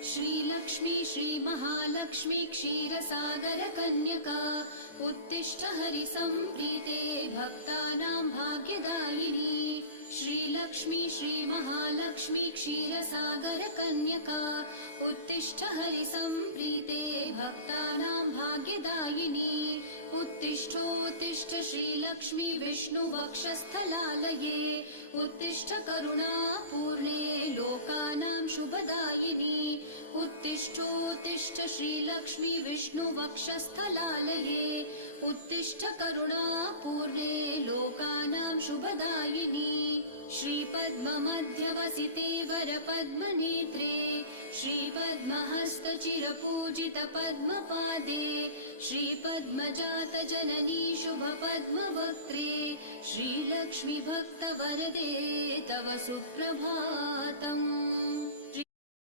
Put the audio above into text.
श्रीलक्ष्मी श्रीमहालक्ष्मी क्षीरसागर कन्यका उत्तिष्ठ हरिसम्प्रीते भक्तानां भाग्यदायिनी। श्रीलक्ष्मी श्रीमहालक्ष्मी क्षीरसागर कन्यका उत्तिष्ठ हरिसम्प्रीते भक्तानां भाग्यदायिनी। उत्तिष्ठोत्तिष्ठ श्रीलक्ष्मी विष्णुवक्षस्थलालये उत्तिष्ठ करुणापूर्णे लोकानां शुभदायिनी। उत्तिष्ठोत्तिष्ठ श्रीलक्ष्मी विष्णुवक्षस्थलालये उत्तिष्ठ करुणापूर्णे लोकानां शुभदायिनी। श्रीपद्ममध्यवसिते वरपद्मनेत्रे श्रीपद्महस्तचिरपूजित पद्मपादे श्रीपद्मजातजननी शुभपद्मवक्त्रे श्रीलक्ष्मी भक्तवरदे तव सुप्रभातम्।